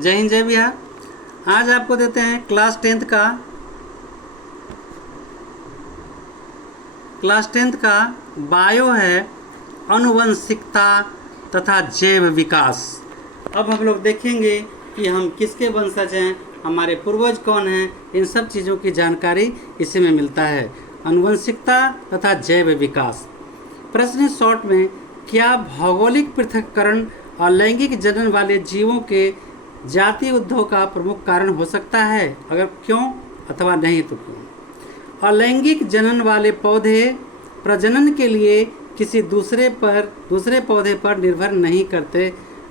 जय हिंद जय बिहार। आज आपको देते हैं क्लास टेंथ का बायो है, आनुवंशिकता तथा जैव विकास। अब हम लोग देखेंगे कि हम किसके वंशज हैं, हमारे पूर्वज कौन हैं, इन सब चीज़ों की जानकारी इसी में मिलता है। आनुवंशिकता तथा जैव विकास। प्रश्न शॉर्ट में, क्या भौगोलिक पृथक्करण और लैंगिक जनन वाले जीवों के जाति उद्भव का प्रमुख कारण हो सकता है? अगर क्यों अथवा नहीं तो क्यों? अलैंगिक जनन वाले पौधे प्रजनन के लिए किसी दूसरे पौधे पर निर्भर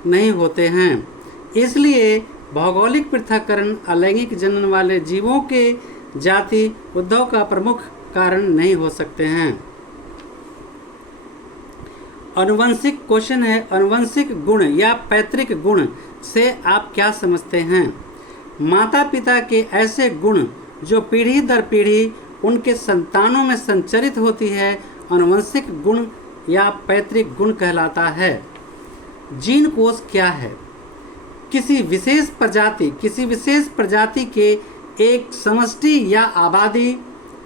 नहीं होते हैं। इसलिए भौगोलिक पृथक्करण अलैंगिक जनन वाले जीवों के जाति उद्भव का प्रमुख कारण नहीं हो सकते हैं। आनुवंशिक क्वेश्चन है, आनुवंशिक गुण या पैतृक गुण से आप क्या समझते हैं? माता पिता के ऐसे गुण जो पीढ़ी दर पीढ़ी उनके संतानों में संचरित होती है, आनुवंशिक गुण या पैतृक गुण कहलाता है। जीन कोश क्या है? किसी विशेष प्रजाति के एक समष्टि या आबादी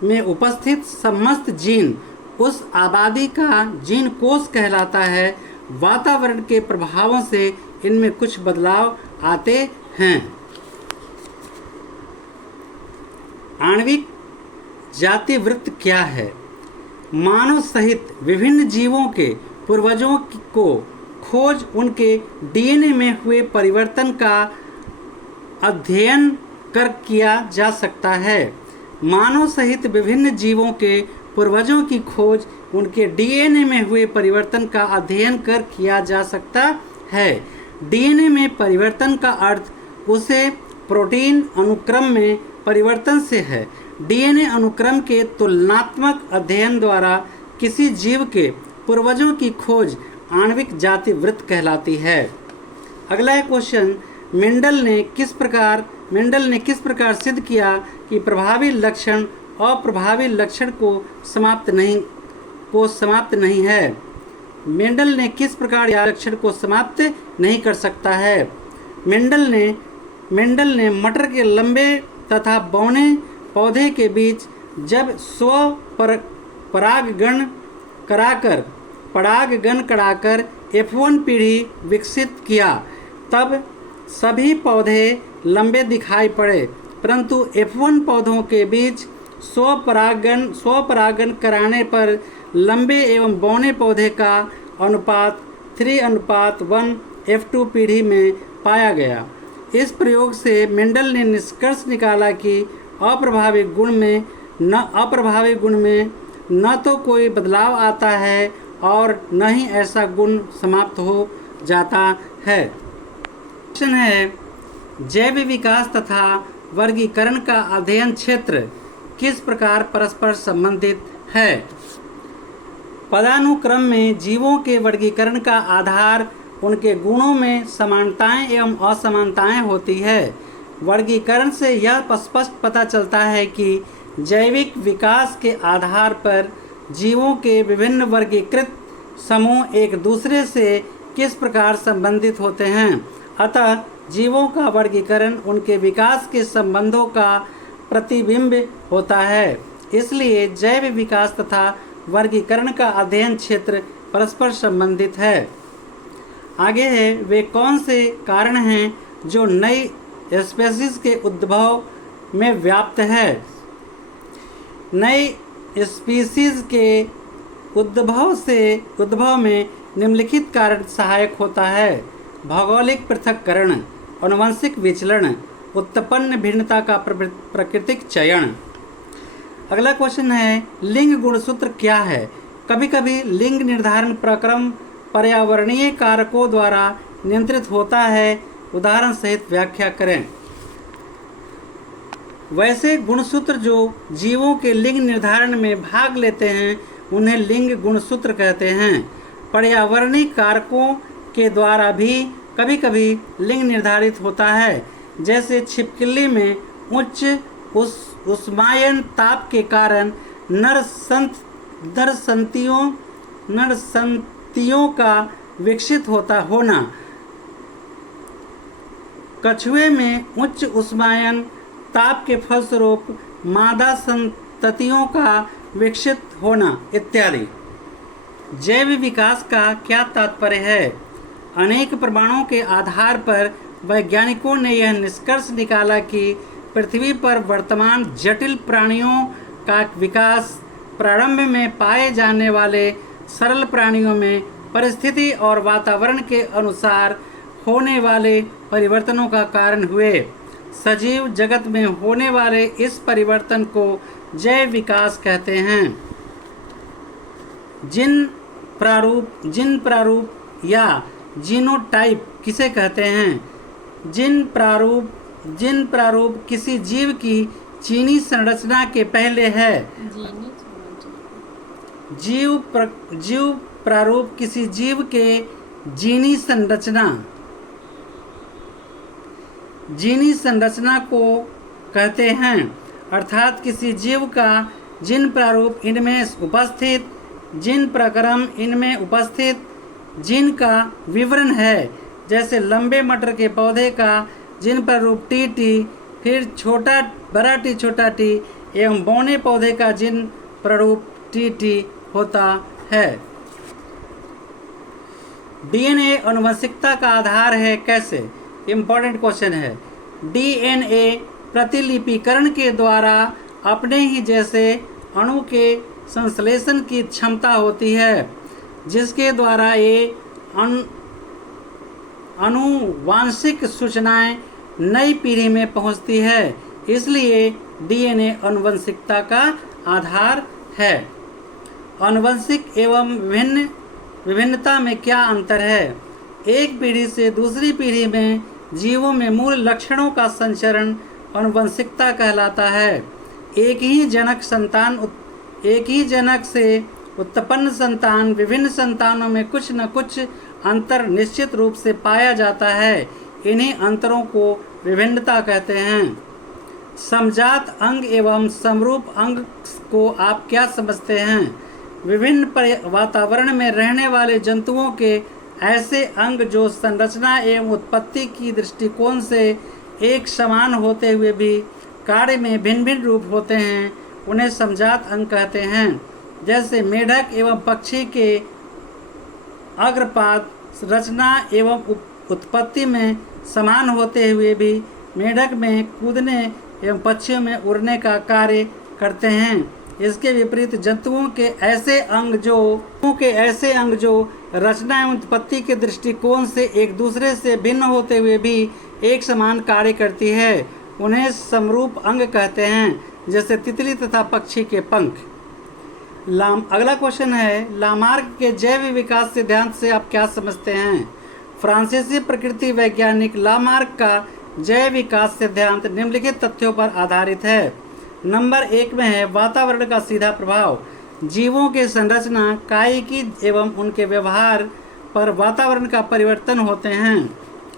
में उपस्थित समस्त जीन उस आबादी का जीन कोश कहलाता है। वातावरण के प्रभावों से इनमें कुछ बदलाव आते हैं। आणविक जातिवृत्त क्या है? मानव सहित विभिन्न जीवों के पूर्वजों को खोज उनके डीएनए में हुए परिवर्तन का अध्ययन कर किया जा सकता है। मानव सहित विभिन्न जीवों के पूर्वजों की खोज उनके डीएनए में हुए परिवर्तन का अध्ययन कर किया जा सकता है। डीएनए में परिवर्तन का अर्थ उसे प्रोटीन अनुक्रम में परिवर्तन से है। डीएनए अनुक्रम के तुलनात्मक अध्ययन द्वारा किसी जीव के पूर्वजों की खोज आणविक जातिवृत्त कहलाती है। अगला क्वेश्चन, मेंडल ने किस प्रकार सिद्ध किया कि प्रभावी लक्षण अप्रभावी लक्षण को समाप्त नहीं है? मेंडल ने किस प्रकार या लक्षण को समाप्त नहीं कर सकता है? मेंडल ने मटर के लंबे तथा बौने पौधे के बीच जब परागण कराकर F1 पीढ़ी विकसित किया, तब सभी पौधे लंबे दिखाई पड़े, परंतु F1 पौधों के बीच स्वपरागण कराने पर लंबे एवं बौने पौधे का अनुपात 3:1 F2 पीढ़ी में पाया गया। इस प्रयोग से मेंडल ने निष्कर्ष निकाला कि अप्रभावी गुण में न तो कोई बदलाव आता है और न ही ऐसा गुण समाप्त हो जाता है। प्रश्न है, जैव विकास तथा वर्गीकरण का अध्ययन क्षेत्र किस प्रकार परस्पर संबंधित है? पदानुक्रम में जीवों के वर्गीकरण का आधार उनके गुणों में समानताएं एवं असमानताएं होती है। वर्गीकरण से यह स्पष्ट पता चलता है कि जैविक विकास के आधार पर जीवों के विभिन्न वर्गीकृत समूह एक दूसरे से किस प्रकार संबंधित होते हैं। अतः जीवों का वर्गीकरण उनके विकास के संबंधों का प्रतिबिंब होता है। इसलिए जैव विकास तथा वर्गीकरण का अध्ययन क्षेत्र परस्पर संबंधित है। आगे है, वे कौन से कारण हैं जो नई स्पीशीज के उद्भव में व्याप्त है? नई स्पीशीज के उद्भव में निम्नलिखित कारण सहायक होता है। भौगोलिक पृथक्करण, आनुवंशिक विचलन, उत्पन्न भिन्नता का प्राकृतिक चयन। अगला क्वेश्चन है, लिंग गुणसूत्र क्या है? कभी कभी लिंग निर्धारण प्रक्रम पर्यावरणीय कारकों द्वारा नियंत्रित होता है। उदाहरण सहित व्याख्या करें। वैसे गुणसूत्र जो जीवों के लिंग निर्धारण में भाग लेते हैं उन्हें लिंग गुणसूत्र कहते हैं। पर्यावरणीय कारकों के द्वारा भी कभी कभी लिंग निर्धारित होता है। जैसे छिपकली में उच्च उष्मायन ताप के कारण नर संतियों का विकसित होना कछुए में उच्च ऊष्मायन ताप के फलस्वरूप मादा संततियों का विकसित होना इत्यादि। जैव विकास का क्या तात्पर्य है? अनेक प्रमाणों के आधार पर वैज्ञानिकों ने यह निष्कर्ष निकाला कि पृथ्वी पर वर्तमान जटिल प्राणियों का विकास प्रारंभ में पाए जाने वाले सरल प्राणियों में परिस्थिति और वातावरण के अनुसार होने वाले परिवर्तनों का कारण हुए। सजीव जगत में होने वाले इस परिवर्तन को जैव विकास कहते हैं। जीन प्रारूप या जीनोटाइप किसे कहते हैं? जीन प्रारूप किसी जीव की जीनी संरचना के पहले है। जीव प्रारूप किसी जीव के जीनी संरचना को कहते हैं, अर्थात किसी जीव का जीन प्रारूप इनमें उपस्थित जीन प्रक्रम इनमें उपस्थित जीन का विवरण है। जैसे लंबे मटर के पौधे का जीन प्रारूप टी, फिर बड़ा टी छोटा टी एवं बौने पौधे का जीन प्रारूप टी होता है। डीएनए आनुवंशिकता का आधार है कैसे? इम्पोर्टेंट क्वेश्चन है। डीएनए प्रतिलिपिकरण के द्वारा अपने ही जैसे अणु के संश्लेषण की क्षमता होती है, जिसके द्वारा ये आनुवांशिक सूचनाएं नई पीढ़ी में पहुंचती है। इसलिए डीएनए आनुवंशिकता का आधार है। आनुवंशिक एवं विभिन्नता में क्या अंतर है? एक पीढ़ी से दूसरी पीढ़ी में जीवों में मूल लक्षणों का संचरण आनुवंशिकता कहलाता है। एक ही जनक से उत्पन्न संतान विभिन्न संतानों में कुछ न कुछ अंतर निश्चित रूप से पाया जाता है। इन्हीं अंतरों को विभिन्नता कहते हैं। समजात अंग एवं समरूप अंग को आप क्या समझते हैं? विभिन्न वातावरण में रहने वाले जंतुओं के ऐसे अंग जो संरचना एवं उत्पत्ति की दृष्टिकोण से एक समान होते हुए भी कार्य में भिन्न भिन्न रूप होते हैं, उन्हें समजात अंग कहते हैं। जैसे मेढक एवं पक्षी के अग्रपाद रचना एवं उत्पत्ति में समान होते हुए भी मेढक में कूदने एवं पक्षियों में उड़ने का कार्य करते हैं। इसके विपरीत जंतुओं के ऐसे अंग जो रचना एवं उत्पत्ति के दृष्टिकोण से एक दूसरे से भिन्न होते हुए भी एक समान कार्य करती है, उन्हें समरूप अंग कहते हैं। जैसे तितली तथा पक्षी के पंख। अगला क्वेश्चन है, लामार्क के जैव विकास सिद्धांत से आप क्या समझते हैं? फ्रांसीसी प्रकृति वैज्ञानिक लामार्क का जैव विकास सिद्धांत निम्नलिखित तथ्यों पर आधारित है। नंबर 1 में है वातावरण का सीधा प्रभाव। जीवों के संरचना, कायिकी एवं उनके व्यवहार पर वातावरण का परिवर्तन होते हैं।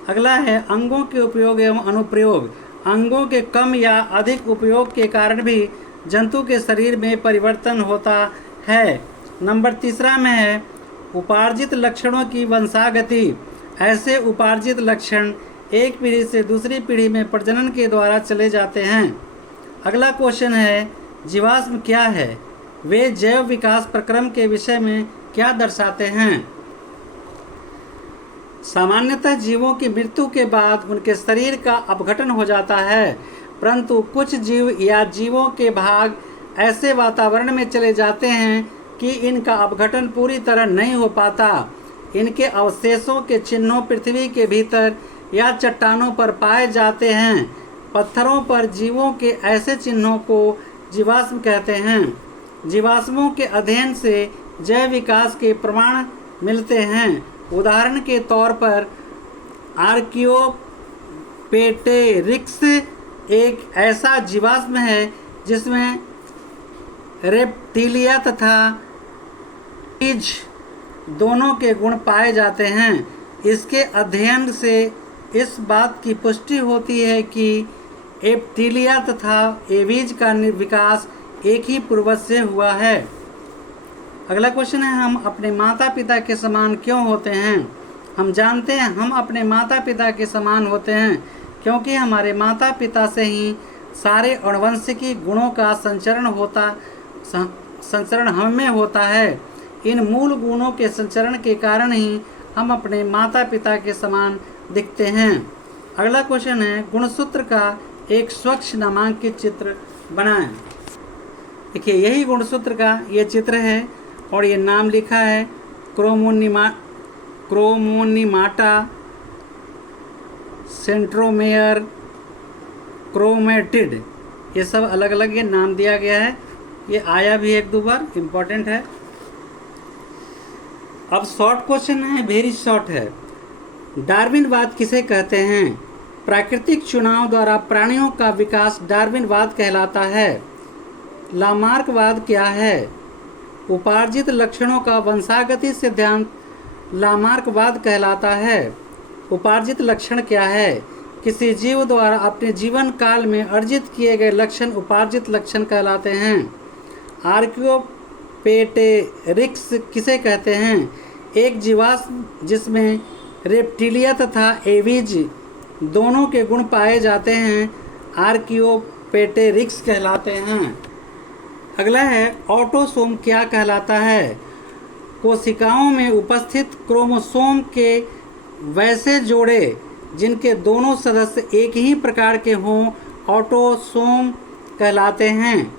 अगला है अंगों के उपयोग एवं अनुप्रयोग। अंगों के कम या अधिक उपयोग के कारण भी जंतु के शरीर में परिवर्तन होता है। नंबर 3 में है उपार्जित लक्षणों की वंशागति। ऐसे उपार्जित लक्षण एक पीढ़ी से दूसरी पीढ़ी में प्रजनन के द्वारा चले जाते हैं। अगला क्वेश्चन है, जीवाश्म क्या है? वे जैव विकास प्रक्रम के विषय में क्या दर्शाते हैं? सामान्यतः जीवों की मृत्यु के बाद उनके शरीर का अपघटन हो जाता है, परंतु कुछ जीव या जीवों के भाग ऐसे वातावरण में चले जाते हैं कि इनका अपघटन पूरी तरह नहीं हो पाता। इनके अवशेषों के चिन्हों पृथ्वी के भीतर या चट्टानों पर पाए जाते हैं। पत्थरों पर जीवों के ऐसे चिन्हों को जीवाश्म कहते हैं। जीवाश्मों के अध्ययन से जैव विकास के प्रमाण मिलते हैं। उदाहरण के तौर पर आर्कियोपेटेरिक्स एक ऐसा जीवाश्म है जिसमें रेप्टिलिया तथा ईज दोनों के गुण पाए जाते हैं। इसके अध्ययन से इस बात की पुष्टि होती है कि एप्टिलिया तथा एवीज का विकास एक ही पूर्वज से हुआ है। अगला क्वेश्चन है, हम अपने माता पिता के समान क्यों होते हैं? हम जानते हैं हम अपने माता पिता के समान होते हैं क्योंकि हमारे माता पिता से ही सारे अनुवंशिकी गुणों का संचरण हम में होता है। इन मूल गुणों के संचरण के कारण ही हम अपने माता पिता के समान दिखते हैं। अगला क्वेश्चन है, गुणसूत्र का एक स्वच्छ नामांकित चित्र बनाएं। देखिए, यही गुणसूत्र का ये चित्र है और ये नाम लिखा है क्रोमोनीमाटा, सेंट्रोमेयर, क्रोमेटिड, ये सब अलग अलग ये नाम दिया गया है। ये आया भी एक दो बार, इम्पोर्टेंट है। अब शॉर्ट क्वेश्चन है, वेरी शॉर्ट है। डार्विनवाद किसे कहते हैं? प्राकृतिक चुनाव द्वारा प्राणियों का विकास डार्विनवाद कहलाता है। लामार्कवाद क्या है? उपार्जित लक्षणों का वंशागति सिद्धांत लामार्कवाद कहलाता है। उपार्जित लक्षण क्या है? किसी जीव द्वारा अपने जीवन काल में अर्जित किए गए लक्षण उपार्जित लक्षण कहलाते हैं। आर्कियोपेटेरिक्स किसे कहते हैं? एक जीवाश्म जिसमें रेप्टिलिया तथा एवीज दोनों के गुण पाए जाते हैं आर्कियोपेटेरिक्स कहलाते हैं। अगला है, ऑटोसोम क्या कहलाता है? कोशिकाओं में उपस्थित क्रोमोसोम के वैसे जोड़े जिनके दोनों सदस्य एक ही प्रकार के हों ऑटोसोम कहलाते हैं।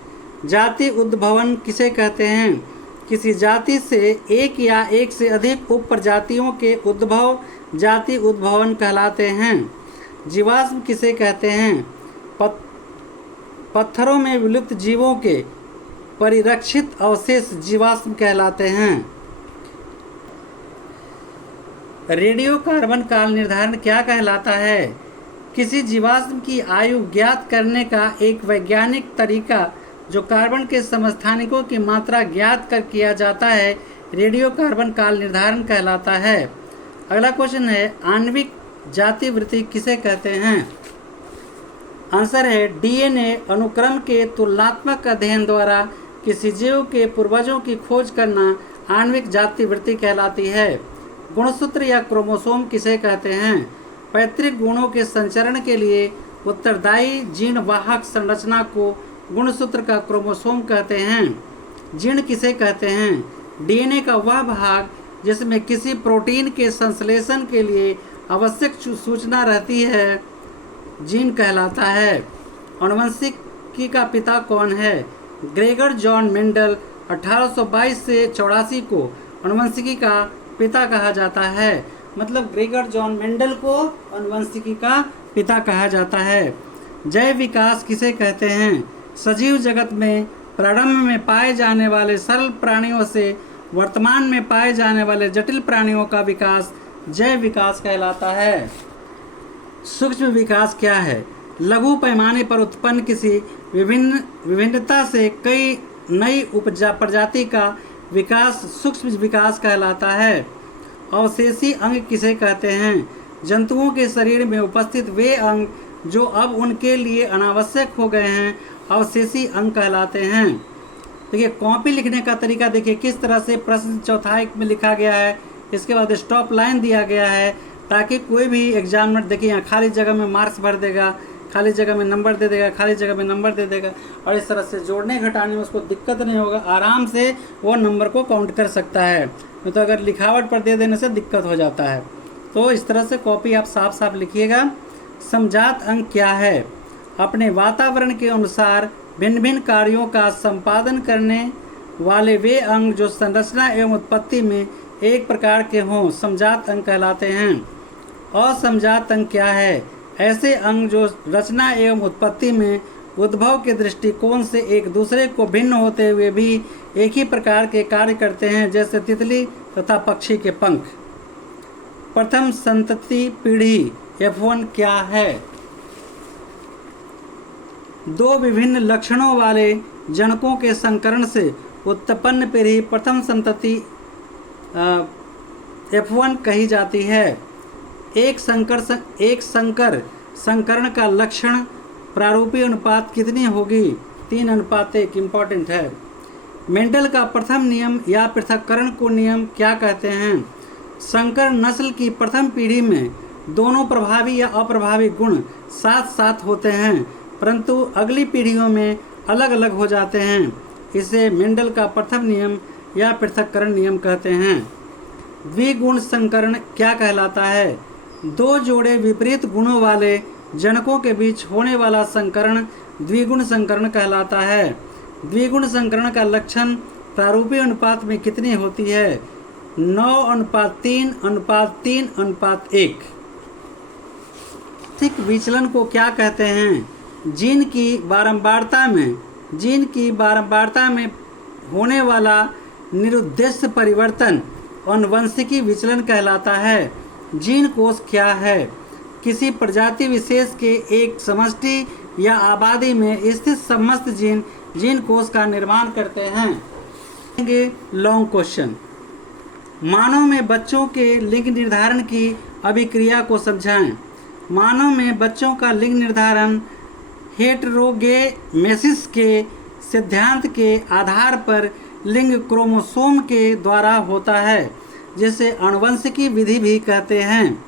जाति उद्भवन किसे कहते हैं? किसी जाति से एक या एक से अधिक उप प्रजातियों के उद्भव जाति उद्भवन कहलाते हैं। जीवाश्म किसे कहते हैं? पत्थरों में विलुप्त जीवों के परिरक्षित अवशेष जीवाश्म कहलाते हैं। रेडियो कार्बन काल निर्धारण क्या कहलाता है? किसी जीवाश्म की आयु ज्ञात करने का एक वैज्ञानिक तरीका जो कार्बन के समस्थानिकों की मात्रा ज्ञात कर किया जाता है, रेडियो कार्बन काल निर्धारण कहलाता है। अगला क्वेश्चन है, आणविक जातिवृत्ति किसे कहते हैं? आंसर है डीएनए अनुक्रम के तुलनात्मक अध्ययन द्वारा किसी जीव के पूर्वजों की खोज करना आणविक जातिवृत्ति कहलाती है। गुणसूत्र या क्रोमोसोम किसे कहते हैं? पैतृक गुणों के संचरण के लिए उत्तरदायी जीन वाहक संरचना को गुणसूत्र का क्रोमोसोम कहते हैं। जीन किसे कहते हैं? डीएनए का वह भाग जिसमें किसी प्रोटीन के संश्लेषण के लिए आवश्यक सूचना रहती है, जीन कहलाता है। आनुवंशिकी का पिता कौन है? ग्रेगर जॉन मेंडल 1822 से 84 को आनुवंशिकी का पिता कहा जाता है। मतलब ग्रेगर जॉन मेंडल को आनुवंशिकी का पिता कहा जाता है। जैव विकास किसे कहते हैं? सजीव जगत में प्रारंभ में पाए जाने वाले सरल प्राणियों से वर्तमान में पाए जाने वाले जटिल प्राणियों का विकास जैव विकास कहलाता है। सूक्ष्म विकास क्या है? लघु पैमाने पर उत्पन्न किसी विभिन्नता से कई नई प्रजाति का विकास सूक्ष्म विकास कहलाता है। अवशेषी अंग किसे कहते हैं? जंतुओं के शरीर में उपस्थित वे अंग जो अब उनके लिए अनावश्यक हो गए हैं अवशेषी अंग कहलाते हैं। देखिए, कॉपी लिखने का तरीका देखिए किस तरह से प्रश्न चौथाई में लिखा गया है। इसके बाद स्टॉप लाइन दिया गया है ताकि कोई भी एग्जामिनर, देखिए यहाँ खाली जगह में मार्क्स भर देगा, खाली जगह में नंबर दे देगा, खाली जगह में नंबर दे देगा, और इस तरह से जोड़ने घटाने में उसको दिक्कत नहीं होगा, आराम से वो नंबर को काउंट कर सकता है। नहीं तो अगर लिखावट पर दे देने से दिक्कत हो जाता है। तो इस तरह से कॉपी आप साफ साफ लिखिएगा। समजात अंग क्या है? अपने वातावरण के अनुसार भिन्न भिन्न कार्यों का संपादन करने वाले वे अंग जो संरचना एवं उत्पत्ति में एक प्रकार के हों समजात अंग कहलाते हैं। असमजात अंग क्या है? ऐसे अंग जो रचना एवं उत्पत्ति में उद्भव के दृष्टिकोण से एक दूसरे को भिन्न होते हुए भी एक ही प्रकार के कार्य करते हैं, जैसे तितली तथा पक्षी के पंख। प्रथम संतति पीढ़ी F1 क्या है? दो विभिन्न लक्षणों वाले जनकों के संकरण से उत्पन्न पीढ़ी प्रथम संतति F1 कही जाती है। एक संकरण का लक्षण प्रारूपी अनुपात कितनी होगी? 3:1। इम्पॉर्टेंट है। मेंडल का प्रथम नियम या पृथक्करण को नियम क्या कहते हैं? संकर नस्ल की प्रथम पीढ़ी में दोनों प्रभावी या अप्रभावी गुण साथ साथ होते हैं, परंतु अगली पीढ़ियों में अलग अलग हो जाते हैं। इसे मेंडल का प्रथम नियम या पृथक्करण नियम कहते हैं। द्विगुण संकरण क्या कहलाता है? दो जोड़े विपरीत गुणों वाले जनकों के बीच होने वाला संकरण द्विगुण संकरण कहलाता है। द्विगुण संकरण का लक्षण प्रारूपी अनुपात में कितनी होती है? 9:3:3:1। आर्थिक विचलन को क्या कहते हैं? जीन की बारंबारता में होने वाला निरुद्देश्य परिवर्तन आनुवंशिकी विचलन कहलाता है। जीन कोष क्या है? किसी प्रजाति विशेष के एक समष्टि या आबादी में स्थित समस्त जीन कोष का निर्माण करते हैं। Long question. मानव में बच्चों के लिंग निर्धारण की अभिक्रिया को समझाएं। मानव में बच्चों का लिंग निर्धारण हेटेरोगेमेसिस के सिद्धांत के आधार पर लिंग क्रोमोसोम के द्वारा होता है, जिसे आनुवंशिकी विधि भी कहते हैं।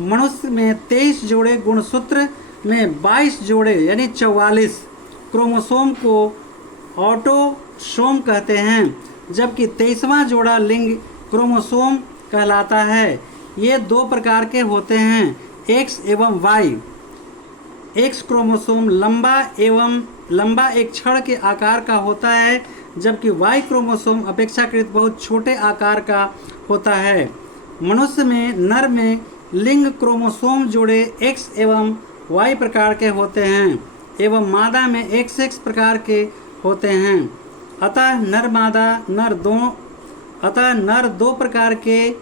मनुष्य में 23 जोड़े गुणसूत्र में 22 जोड़े यानी 44 क्रोमोसोम को ऑटोसोम कहते हैं, जबकि 23वां जोड़ा लिंग क्रोमोसोम कहलाता है। ये दो प्रकार के होते हैं, एक्स एवं वाई। एक्स क्रोमोसोम लंबा एक छड़ के आकार का होता है, जबकि वाई क्रोमोसोम अपेक्षाकृत बहुत छोटे आकार का होता है। मनुष्य में नर में लिंग क्रोमोसोम जोड़े एक्स एवं वाई प्रकार के होते हैं एवं मादा में XX प्रकार के होते हैं। अतः नर दो प्रकार के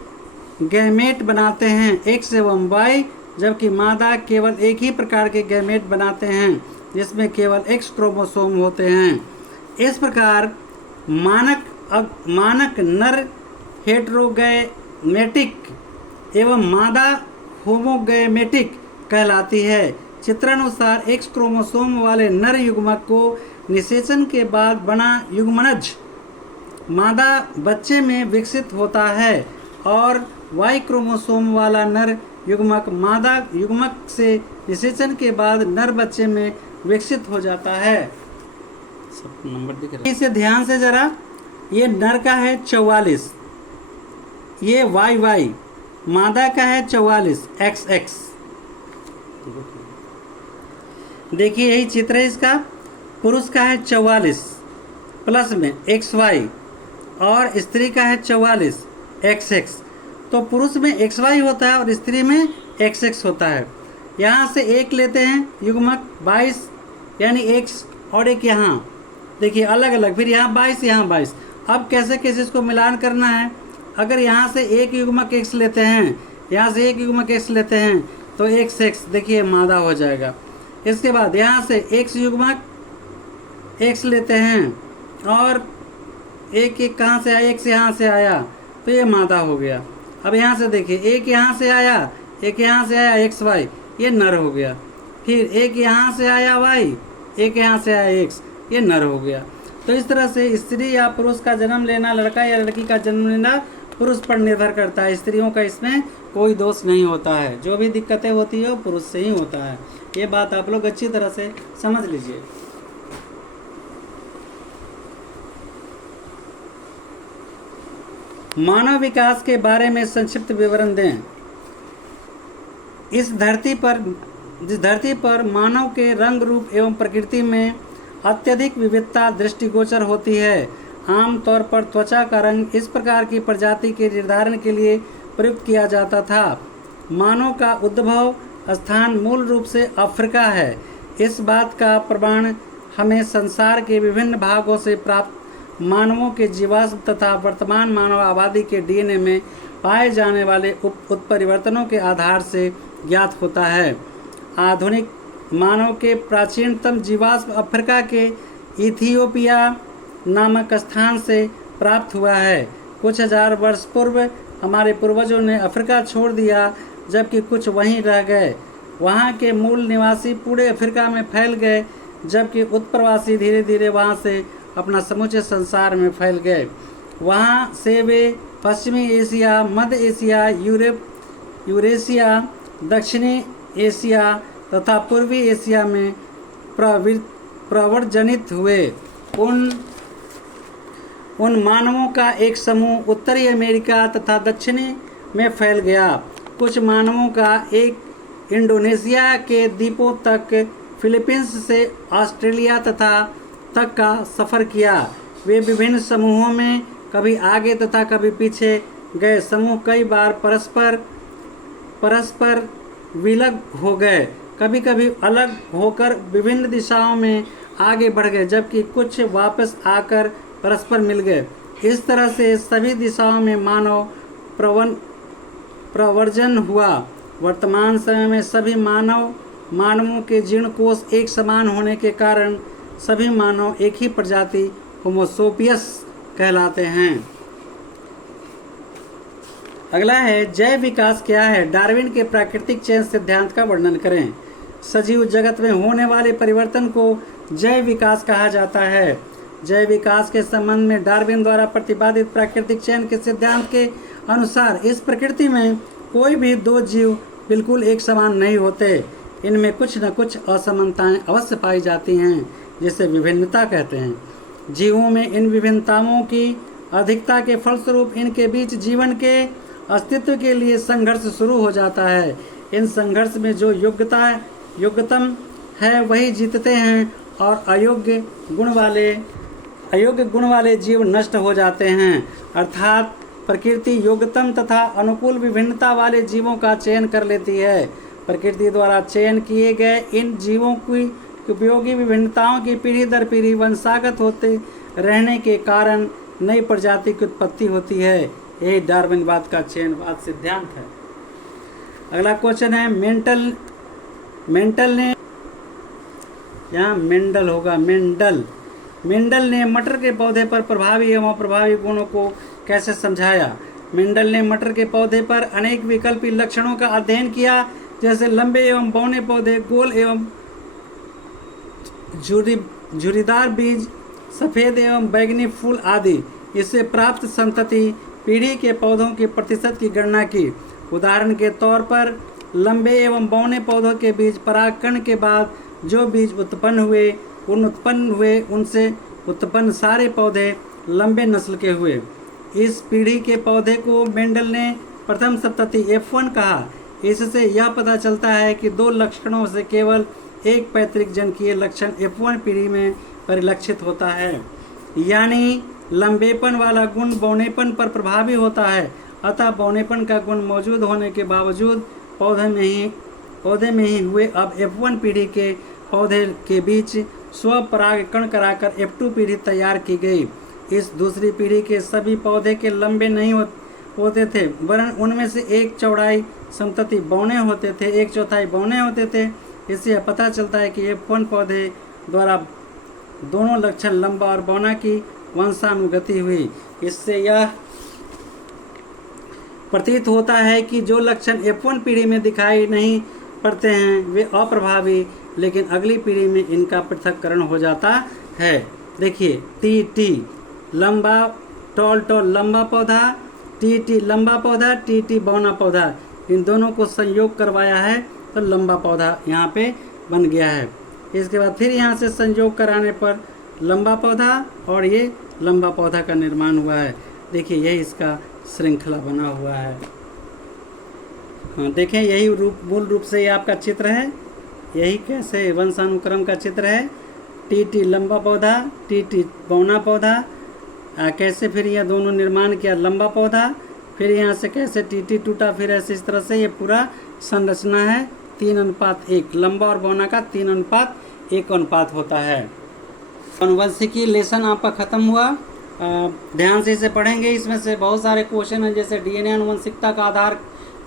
गैमेट बनाते हैं, एक्स एवं वाई, जबकि मादा केवल एक ही प्रकार के गैमेट बनाते हैं जिसमें केवल X क्रोमोसोम होते हैं। इस प्रकार मानक नर हेटेरोगैमेटिक एवं मादा होमोगैमेटिक कहलाती है। चित्रानुसार X क्रोमोसोम वाले नर युग्मक को निषेचन के बाद बना युग्मनज मादा बच्चे में विकसित होता है और Y क्रोमोसोम वाला नर युग्मक मादा युग्मक से निषेचन के बाद नर बच्चे में विकसित हो जाता है। सब नंबर दिख रहा है, इसे ध्यान से जरा। ये नर का है 44, ये YY, मादा का है 44 XX। देखिए यही चित्र है इसका। पुरुष का है 44 प्लस में XY और स्त्री का है 44 XX। तो पुरुष में XY होता है और स्त्री में XX होता है। यहाँ से एक लेते हैं युग्मक 22 यानी X और एक यहाँ देखिए अलग अलग, फिर यहाँ 22 यहाँ 22। अब कैसे कैसे इसको मिलान करना है? अगर यहाँ से एक युग्मक X लेते हैं, यहाँ से एक युग्मक X लेते हैं तो XX देखिए मादा हो जाएगा। इसके बाद यहाँ से X युग्मक X लेते हैं और एक कहाँ से आया? X यहाँ से आया तो ये मादा हो गया। अब यहाँ से देखिए एक यहाँ से आया, एक यहाँ से आया XY, ये नर हो गया। फिर एक यहाँ से आया Y, एक यहाँ से आया X, ये नर हो गया। तो इस तरह से स्त्री या पुरुष का जन्म लेना, लड़का या लड़की का जन्म लेना पुरुष पर निर्भर करता है। स्त्रियों का इसमें कोई दोष नहीं होता है। जो भी दिक्कतें होती है वो पुरुष से ही होता है। ये बात आप लोग अच्छी तरह से समझ लीजिए। मानव विकास के बारे में संक्षिप्त विवरण दें। जिस धरती पर मानव के रंग रूप एवं प्रकृति में अत्यधिक विविधता दृष्टिगोचर होती है। आमतौर पर त्वचा का रंग इस प्रकार की प्रजाति के निर्धारण के लिए प्रयुक्त किया जाता था। मानव का उद्भव स्थान मूल रूप से अफ्रीका है। इस बात का प्रमाण हमें संसार के विभिन्न भागों से प्राप्त मानवों के जीवाश्म तथा वर्तमान मानव आबादी के DNA में पाए जाने वाले उत्परिवर्तनों के आधार से ज्ञात होता है। आधुनिक मानव के प्राचीनतम जीवाश्म अफ्रीका के इथियोपिया नामक स्थान से प्राप्त हुआ है। कुछ हजार वर्ष पूर्व हमारे पूर्वजों ने अफ्रीका छोड़ दिया, जबकि कुछ वहीं रह गए। वहाँ के मूल निवासी पूरे अफ्रीका में फैल गए, जबकि उत्प्रवासी धीरे धीरे वहाँ से अपना समूचे संसार में फैल गए। वहाँ से वे पश्चिमी एशिया, मध्य एशिया, यूरेशिया दक्षिणी एशिया तथा पूर्वी एशिया में प्रव्रजनित हुए। उन मानवों का एक समूह उत्तरी अमेरिका तथा दक्षिणी में फैल गया। कुछ मानवों का एक इंडोनेशिया के द्वीपों तक, फिलीपींस से ऑस्ट्रेलिया तक का सफ़र किया। वे विभिन्न समूहों में कभी आगे तथा कभी पीछे गए। समूह कई बार परस्पर विलग हो गए, कभी कभी अलग होकर विभिन्न दिशाओं में आगे बढ़ गए, जबकि कुछ वापस आकर परस्पर मिल गए। इस तरह से सभी दिशाओं में मानव प्रव्रजन हुआ। वर्तमान समय में सभी मानवों के जीर्णकोश एक समान होने के कारण सभी मानव एक ही प्रजाति होमोसोपियस कहलाते हैं। अगला है जैव विकास क्या है। डार्विन के प्राकृतिक चयन सिद्धांत का वर्णन करें। सजीव जगत में होने वाले परिवर्तन को जैव विकास कहा जाता है। जैव विकास के संबंध में डार्विन द्वारा प्रतिपादित प्राकृतिक चयन के सिद्धांत के अनुसार इस प्रकृति में कोई भी दो जीव बिल्कुल एक समान नहीं होते। इनमें कुछ न कुछ असमानताएं अवश्य पाई जाती हैं, जिसे विभिन्नता कहते हैं। जीवों में इन विभिन्नताओं की अधिकता के फलस्वरूप इनके बीच जीवन के अस्तित्व के लिए संघर्ष शुरू हो जाता है। इन संघर्ष में जो योग्यतम है वही जीतते हैं और अयोग्य गुण वाले जीव नष्ट हो जाते हैं। अर्थात प्रकृति योग्यतम तथा अनुकूल विभिन्नता वाले जीवों का चयन कर लेती है। प्रकृति द्वारा चयन किए गए इन जीवों की उपयोगी विभिन्नताओं की पीढ़ी दर पीढ़ी वंशागत होते रहने के कारण नई प्रजाति की उत्पत्ति होती है। यही डार्विनवाद का चयनवाद सिद्धांत है। अगला क्वेश्चन है मेंडल ने मटर के पौधे पर प्रभावी एवं अप्रभावी गुणों को कैसे समझाया। मेंडल ने मटर के पौधे पर अनेक विकल्पी लक्षणों का अध्ययन किया, जैसे लंबे एवं बौने पौधे, गोल एवं झुर्रीदार बीज, सफ़ेद एवं बैंगनी फूल आदि। इससे प्राप्त संतति पीढ़ी के पौधों के प्रतिशत की गणना की। उदाहरण के तौर पर लंबे एवं बौने पौधों के बीज परागकण के बाद जो बीज उत्पन्न हुए उनसे उत्पन्न सारे पौधे लंबे नस्ल के हुए। इस पीढ़ी के पौधे को मेंडल ने प्रथम संतति F1 कहा। इससे यह पता चलता है कि दो लक्षणों से केवल एक पैतृक जनकीय लक्षण F1 पीढ़ी में परिलक्षित होता है, यानी लंबेपन वाला गुण बौनेपन पर प्रभावी होता है। अतः बौनेपन का गुण मौजूद होने के बावजूद पौधे में ही हुए अब F1 पीढ़ी के पौधे के बीच स्वपरागकण कराकर F2 पीढ़ी तैयार की गई। इस दूसरी पीढ़ी के सभी पौधे के लंबे नहीं होते थे, वरन उनमें से एक चौड़ाई संतति बौने होते थे, एक चौथाई बौने होते थे। इससे यह पता चलता है कि F1 पौधे द्वारा दोनों लक्षण लंबा और बौना की वंशानुगति हुई। इससे यह प्रतीत होता है कि जो लक्षण F1 पीढ़ी में दिखाई नहीं पड़ते हैं वे अप्रभावी, लेकिन अगली पीढ़ी में इनका पृथक्करण हो जाता है। देखिए टी लंबा टॉल लंबा पौधा, टी लंबा पौधा, टी बौना पौधा, इन दोनों को संयोग करवाया है तो लंबा पौधा यहाँ पे बन गया है। इसके बाद फिर यहाँ से संयोग कराने पर लंबा पौधा और ये लंबा पौधा का निर्माण हुआ है। देखिए यही इसका श्रृंखला बना हुआ है। हाँ देखें, यही मूल रूप से ये आपका चित्र है। यही कैसे वंशानुक्रम का चित्र है। टी लंबा पौधा, टी बौना पौधा, कैसे फिर यह दोनों निर्माण किया लंबा पौधा, फिर यहाँ से कैसे टी टूटा, फिर ऐसे इस तरह से ये पूरा संरचना है। 3:1 लंबा और बौना का 3:1 अनुपात होता है। अनुवंशिकी लेसन आपका ख़त्म हुआ। ध्यान से इसे पढ़ेंगे। इसमें से बहुत सारे क्वेश्चन हैं, जैसे डीएनए अनुवंशिकता का आधार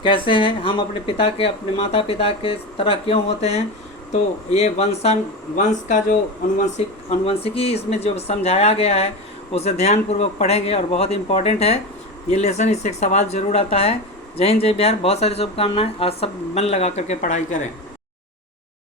कैसे है, हम अपने माता पिता के तरह क्यों होते हैं। तो ये वंश का जो अनुवंशिकी इसमें जो समझाया गया है उसे ध्यानपूर्वक पढ़ेंगे और बहुत इंपॉर्टेंट है ये लेसन। इससे एक सवाल जरूर आता है। जय हिंद जय बिहार। बहुत सारी शुभकामनाएं। आज सब मन लगा करके पढ़ाई करें।